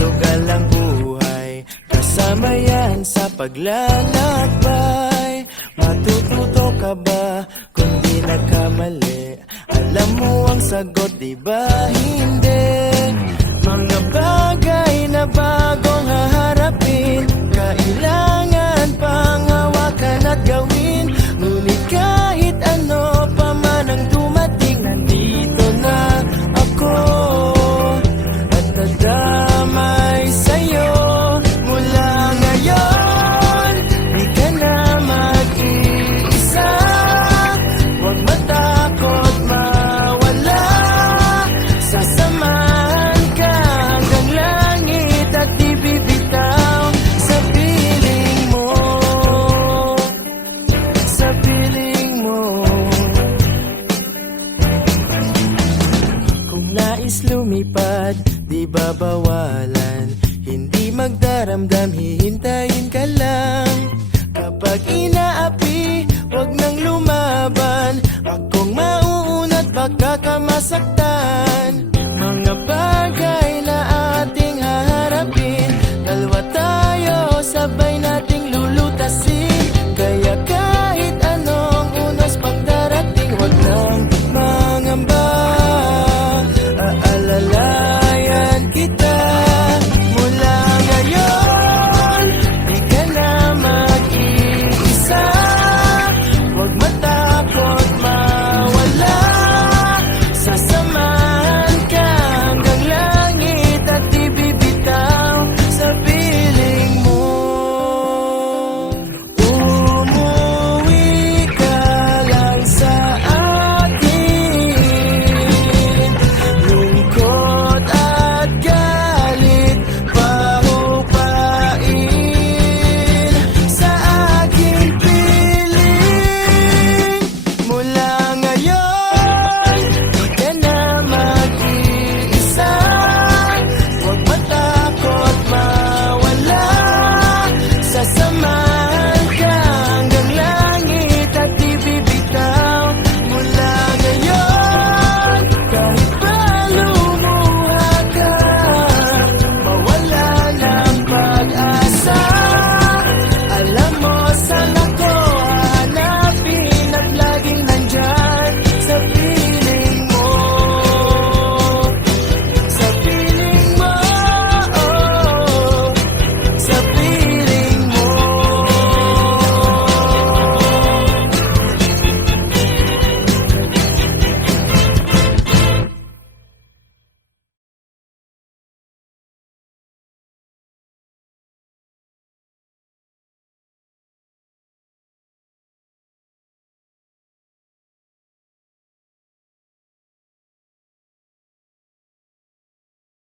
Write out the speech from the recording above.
sugal ang buhay, kasama yan sa paglalakbay. Matututo ka ba kung di nagkamali? Alam mo ang sagot, di ba hindi? Mga bagay na bagong haharapin, kailangan pang hawakan at gawin. Ngunit kahit ano pa man ang dumating, nandito na ako at nadamay sa'yo. Mula ngayon, di ka na mag-iisa. Huwag matakot mawala, sasamahan ka hanggang langit at di bibitaw sa piling mo, sa piling mo. Kung nais lumipad, di babawalan, hindi magdaramdam, hihintayin ka lang. Kapag inaapi, wag nang lumaban, akong mauunat, baka ka masaktan.